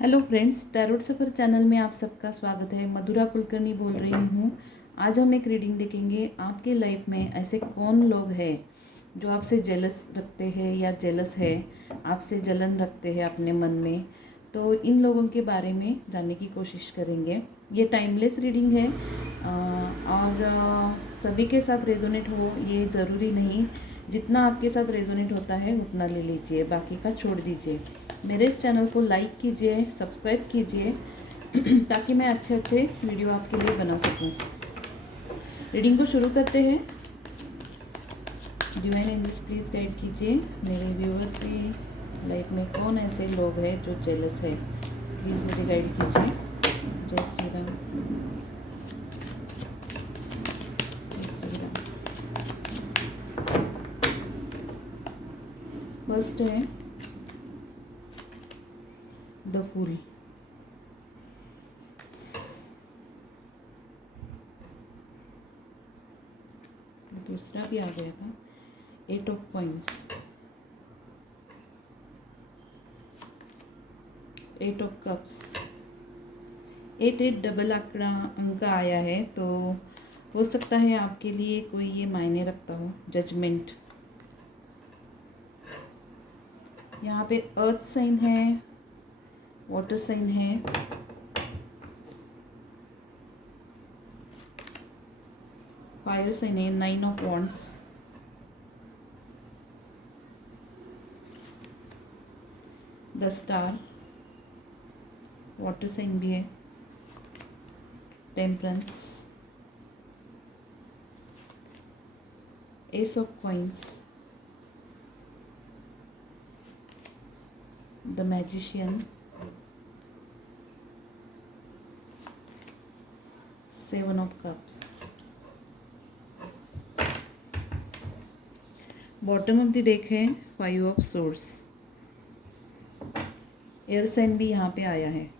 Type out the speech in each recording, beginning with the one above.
Hello friends, tarot सफ़र channel में आप सबका स्वागत है। मधुरा कुलकर्णी बोल रही हूँ। आज हम एक रीडिंग देखेंगे। आपके लाइफ में ऐसे कौन लोग हैं जो आपसे जेलस रखते हैं या जेलस है, आपसे जलन रखते हैं अपने मन में। तो इन लोगों के बारे में जानने की कोशिश करेंगे। ये टाइमलेस रीडिंग है और सभी के साथ रेजोनेट हो ये ज़रूरी नहीं। जितना आपके साथ रेजोनेट होता है उतना ले लीजिए, बाकी का छोड़ दीजिए। मेरे इस चैनल को लाइक कीजिए, सब्सक्राइब कीजिए ताकि मैं अच्छे अच्छे वीडियो आपके लिए बना सकूं। रीडिंग को शुरू करते हैं। डिवाइन एंजल्स प्लीज़ गाइड कीजिए मेरे व्यूअर की लाइफ में कौन ऐसे लोग हैं जो जेलस है। प्लीज़ मुझे गाइड कीजिए। जय श्री राम, जय श्री राम। फर्स्ट है द फूल। दूसरा भी आ गया था, 8 of coins, 8 of cups. 8 double आंकड़ा अंक आया है, तो हो सकता है आपके लिए कोई ये मायने रखता हो। जजमेंट। यहाँ पे अर्थ साइन है, वाटर साइन है, फायर साइन है, 9 of wands, the star, water sign भी है, temperance, ace of coins, the magician, 7 of cups. Bottom of the deck है 5 ऑफ सोर्स। एयर साइन भी यहाँ पे आया है।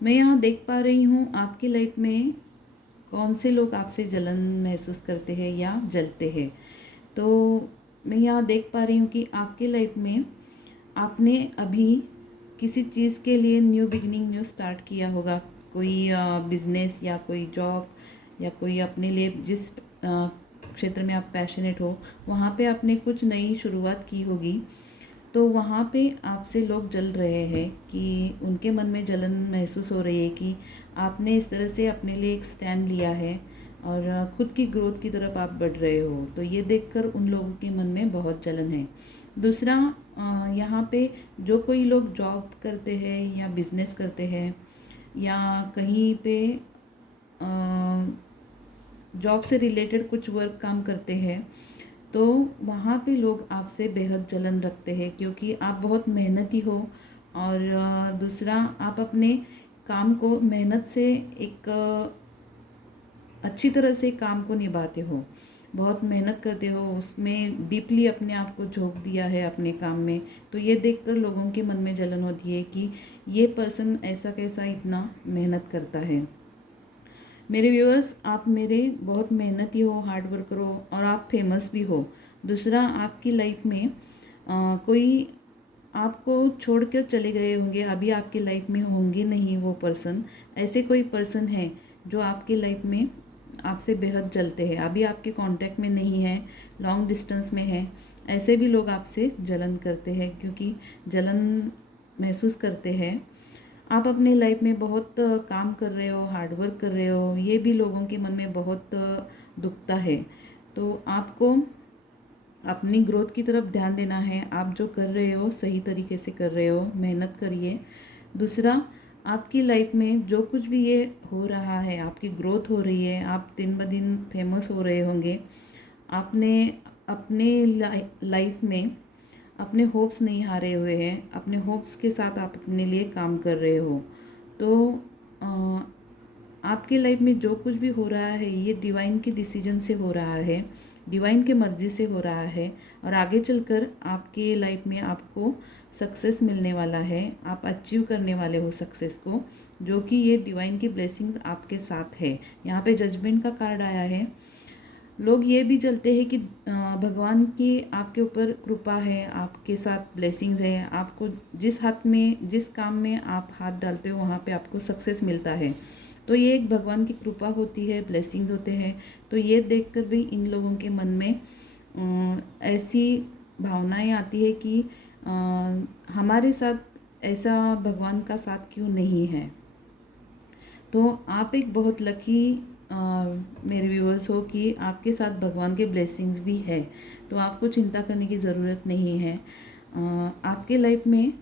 मैं यहाँ देख पा रही हूँ आपकी लाइफ में कौन से लोग आपसे जलन महसूस करते हैं या जलते हैं। तो मैं यहाँ देख पा रही हूँ कि आपकी लाइफ में आपने अभी किसी चीज़ के लिए न्यू बिगिनिंग, न्यू स्टार्ट किया होगा। कोई बिजनेस या कोई जॉब या कोई अपने लिए जिस क्षेत्र में आप पैशनेट हो वहाँ पे आपने कुछ नई शुरुआत की होगी। तो वहाँ पे आपसे लोग जल रहे हैं कि उनके मन में जलन महसूस हो रही है कि आपने इस तरह से अपने लिए एक स्टैंड लिया है और खुद की ग्रोथ की तरफ आप बढ़ रहे हो। तो ये देखकर उन लोगों के मन में बहुत जलन है। दूसरा, यहाँ पे जो कोई लोग जॉब करते हैं या बिजनेस करते हैं या कहीं पे जॉब से रिलेटेड कुछ वर्क काम करते हैं, तो वहाँ पे लोग आपसे बेहद जलन रखते हैं क्योंकि आप बहुत मेहनती हो। और दूसरा, आप अपने काम को मेहनत से एक अच्छी तरह से काम को निभाते हो, बहुत मेहनत करते हो, उसमें डीपली अपने आप को झोंक दिया है अपने काम में। तो ये देखकर लोगों के मन में जलन होती है कि ये पर्सन ऐसा कैसा इतना मेहनत करता है। मेरे व्यूअर्स, आप मेरे बहुत मेहनती हो, हार्ड वर्कर हो और आप फेमस भी हो। दूसरा, आपकी लाइफ में कोई आपको छोड़ कर चले गए होंगे, अभी आपकी लाइफ में होंगे नहीं वो पर्सन। ऐसे कोई पर्सन है जो आपकी लाइफ में आपसे बेहद जलते हैं, अभी आपके कांटेक्ट में नहीं है, लॉन्ग डिस्टेंस में है। ऐसे भी लोग आपसे जलन करते हैं क्योंकि जलन महसूस करते हैं। आप अपने लाइफ में बहुत काम कर रहे हो, हार्ड वर्क कर रहे हो, ये भी लोगों के मन में बहुत दुखता है। तो आपको अपनी ग्रोथ की तरफ ध्यान देना है। आप जो कर रहे हो सही तरीके से कर रहे हो, मेहनत करिए। दूसरा, आपकी लाइफ में जो कुछ भी ये हो रहा है, आपकी ग्रोथ हो रही है, आप दिन ब दिन फेमस हो रहे होंगे। आपने अपने लाइफ में अपने होप्स नहीं हारे हुए हैं, अपने होप्स के साथ आप अपने लिए काम कर रहे हो। तो आपकी लाइफ में जो कुछ भी हो रहा है ये डिवाइन के डिसीजन से हो रहा है, डिवाइन के मर्ज़ी से हो रहा है और आगे चलकर आपके लाइफ में आपको सक्सेस मिलने वाला है। आप अचीव करने वाले हो सक्सेस को, जो कि ये डिवाइन की ब्लेसिंग आपके साथ है। यहाँ पे जजमेंट का कार्ड आया है। लोग ये भी चलते हैं कि भगवान की आपके ऊपर कृपा है, आपके साथ ब्लेसिंग्स है, आपको जिस हाथ में जिस काम में आप हाथ डालते हो वहाँ पे आपको सक्सेस मिलता है। तो ये एक भगवान की कृपा होती है, ब्लेसिंग्स होते हैं। तो ये देखकर भी इन लोगों के मन में ऐसी भावनाएं आती है कि हमारे साथ ऐसा भगवान का साथ क्यों नहीं है। तो आप एक बहुत लकी मेरे व्यूअर्स हो कि आपके साथ भगवान के ब्लेसिंग्स भी है। तो आपको चिंता करने की ज़रूरत नहीं है। आपके लाइफ में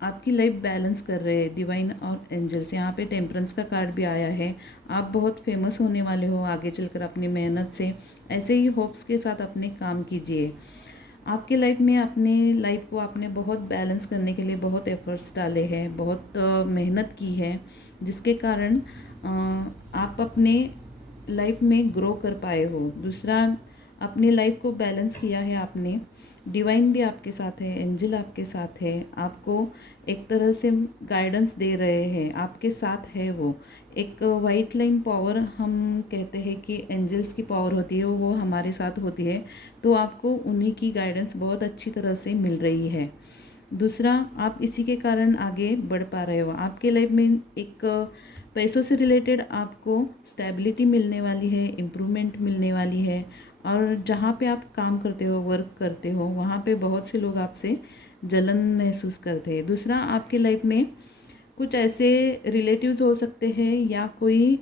आपकी लाइफ बैलेंस कर रहे हैं डिवाइन और एंजल्स। यहाँ पे टेम्परेंस का कार्ड भी आया है। आप बहुत फेमस होने वाले हो आगे चलकर अपनी मेहनत से। ऐसे ही होप्स के साथ अपने काम कीजिए। आपके लाइफ में अपने लाइफ को आपने बहुत बैलेंस करने के लिए बहुत एफर्ट्स डाले हैं, बहुत मेहनत की है, जिसके कारण आप अपने लाइफ में ग्रो कर पाए हो। दूसरा, अपनी लाइफ को बैलेंस किया है आपने। डिवाइन भी आपके साथ है, एंजल आपके साथ है, आपको एक तरह से गाइडेंस दे रहे हैं, आपके साथ है वो। एक वाइट लाइन पावर हम कहते हैं कि एंजल्स की पावर होती है, वो हमारे साथ होती है। तो आपको उन्हीं की गाइडेंस बहुत अच्छी तरह से मिल रही है। दूसरा, आप इसी के कारण आगे बढ़ पा रहे हो। आपके लाइफ में एक पैसों से रिलेटेड आपको स्टेबिलिटी मिलने वाली है, इम्प्रूवमेंट मिलने वाली है। और जहाँ पे आप काम करते हो, वर्क करते हो, वहाँ पे बहुत से लोग आपसे जलन महसूस करते हैं। दूसरा, आपके लाइफ में कुछ ऐसे रिलेटिव्स हो सकते हैं या कोई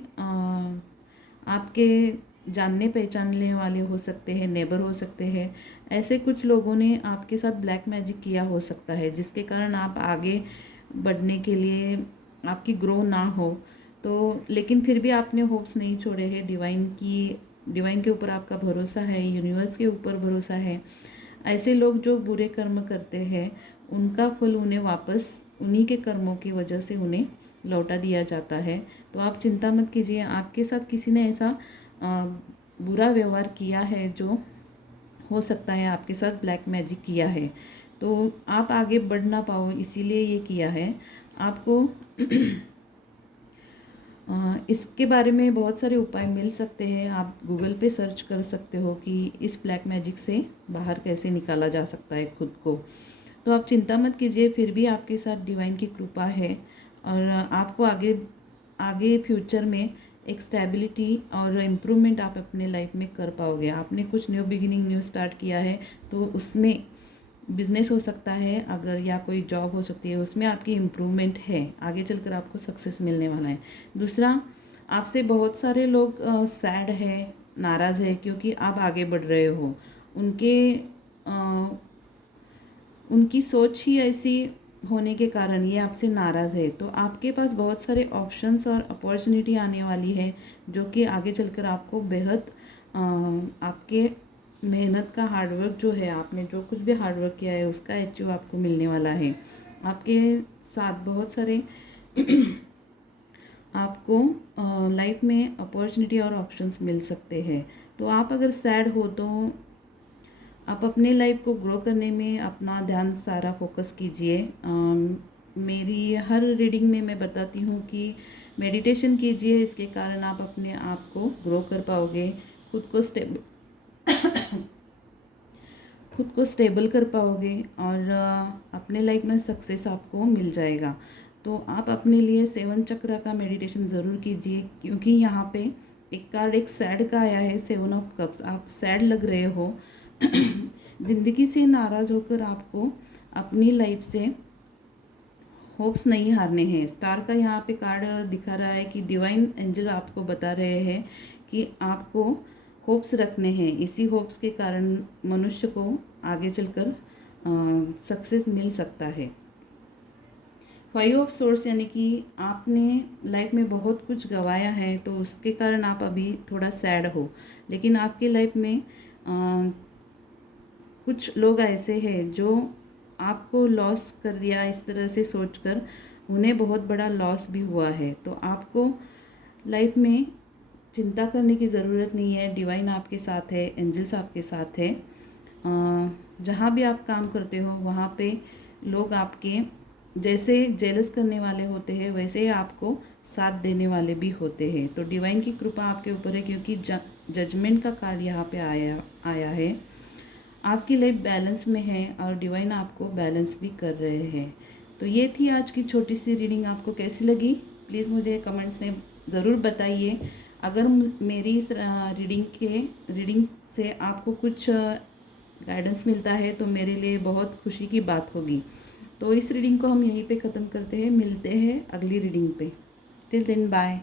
आपके जानने पहचानने वाले हो सकते हैं, नेबर हो सकते हैं। ऐसे कुछ लोगों ने आपके साथ ब्लैक मैजिक किया हो सकता है, जिसके कारण आप आगे बढ़ने के लिए आपकी ग्रो ना हो। तो लेकिन फिर भी आपने होप्स नहीं छोड़े हैं। डिवाइन के ऊपर आपका भरोसा है, यूनिवर्स के ऊपर भरोसा है। ऐसे लोग जो बुरे कर्म करते हैं, उनका फल उन्हें वापस उन्हीं के कर्मों की वजह से उन्हें लौटा दिया जाता है। तो आप चिंता मत कीजिए। आपके साथ किसी ने ऐसा बुरा व्यवहार किया है, जो हो सकता है आपके साथ ब्लैक मैजिक किया है। तो आप आगे बढ़ ना पाओ, इसीलिए ये किया है आपको। इसके बारे में बहुत सारे उपाय मिल सकते हैं। आप गूगल पे सर्च कर सकते हो कि इस ब्लैक मैजिक से बाहर कैसे निकाला जा सकता है खुद को। तो आप चिंता मत कीजिए, फिर भी आपके साथ डिवाइन की कृपा है और आपको आगे आगे फ्यूचर में एक स्टेबिलिटी और इम्प्रूवमेंट आप अपने लाइफ में कर पाओगे। आपने कुछ न्यू बिगिनिंग न्यू स्टार्ट किया है, तो उसमें बिजनेस हो सकता है अगर, या कोई जॉब हो सकती है, उसमें आपकी इम्प्रूवमेंट है। आगे चलकर आपको सक्सेस मिलने वाला है। दूसरा, आपसे बहुत सारे लोग सैड है, नाराज़ है, क्योंकि आप आगे बढ़ रहे हो। उनके उनकी सोच ही ऐसी होने के कारण ये आपसे नाराज़ है। तो आपके पास बहुत सारे ऑप्शंस और अपॉर्चुनिटी आने वाली है, जो कि आगे चलकर आपको बेहद आपके मेहनत का हार्डवर्क जो है, आपने जो कुछ भी हार्डवर्क किया है उसका अचीव आपको मिलने वाला है। आपके साथ बहुत सारे आपको लाइफ में अपॉर्चुनिटी और ऑप्शंस मिल सकते हैं। तो आप अगर सैड हो तो आप अपने लाइफ को ग्रो करने में अपना ध्यान सारा फोकस कीजिए। मेरी हर रीडिंग में मैं बताती हूँ कि मेडिटेशन कीजिए, इसके कारण आप अपने आप को ग्रो कर पाओगे, खुद को स्टेबल कर पाओगे और अपने लाइफ में सक्सेस आपको मिल जाएगा। तो आप अपने लिए 7 चक्र का मेडिटेशन ज़रूर कीजिए, क्योंकि यहाँ पे एक कार्ड एक सैड का आया है, 7 ऑफ कप्स। आप सैड लग रहे हो ज़िंदगी से नाराज़ होकर आपको अपनी लाइफ से होप्स नहीं हारने हैं। स्टार का यहाँ पे कार्ड दिखा रहा है कि डिवाइन एंजल आपको बता रहे हैं कि आपको होप्स रखने हैं। इसी होप्स के कारण मनुष्य को आगे चलकर सक्सेस मिल सकता है। 5 ऑफ सोर्स यानी कि आपने लाइफ में बहुत कुछ गंवाया है, तो उसके कारण आप अभी थोड़ा सैड हो। लेकिन आपकी लाइफ में कुछ लोग ऐसे हैं जो आपको लॉस कर दिया, इस तरह से सोचकर उन्हें बहुत बड़ा लॉस भी हुआ है। तो आपको लाइफ में चिंता करने की ज़रूरत नहीं है। डिवाइन आपके साथ है, एंजल्स आपके साथ है। जहाँ भी आप काम करते हो वहाँ पे लोग आपके जैसे जेलस करने वाले होते हैं, वैसे ही आपको साथ देने वाले भी होते हैं। तो डिवाइन की कृपा आपके ऊपर है, क्योंकि जजमेंट का कार्ड यहाँ पे आया है। आपकी लाइफ बैलेंस में है और डिवाइन आपको बैलेंस भी कर रहे हैं। तो ये थी आज की छोटी सी रीडिंग। आपको कैसी लगी प्लीज़ मुझे कमेंट्स में ज़रूर बताइए। अगर मेरी इस रीडिंग से आपको कुछ गाइडेंस मिलता है तो मेरे लिए बहुत खुशी की बात होगी। तो इस रीडिंग को हम यहीं पे ख़त्म करते हैं, मिलते हैं अगली रीडिंग पे। Till then bye.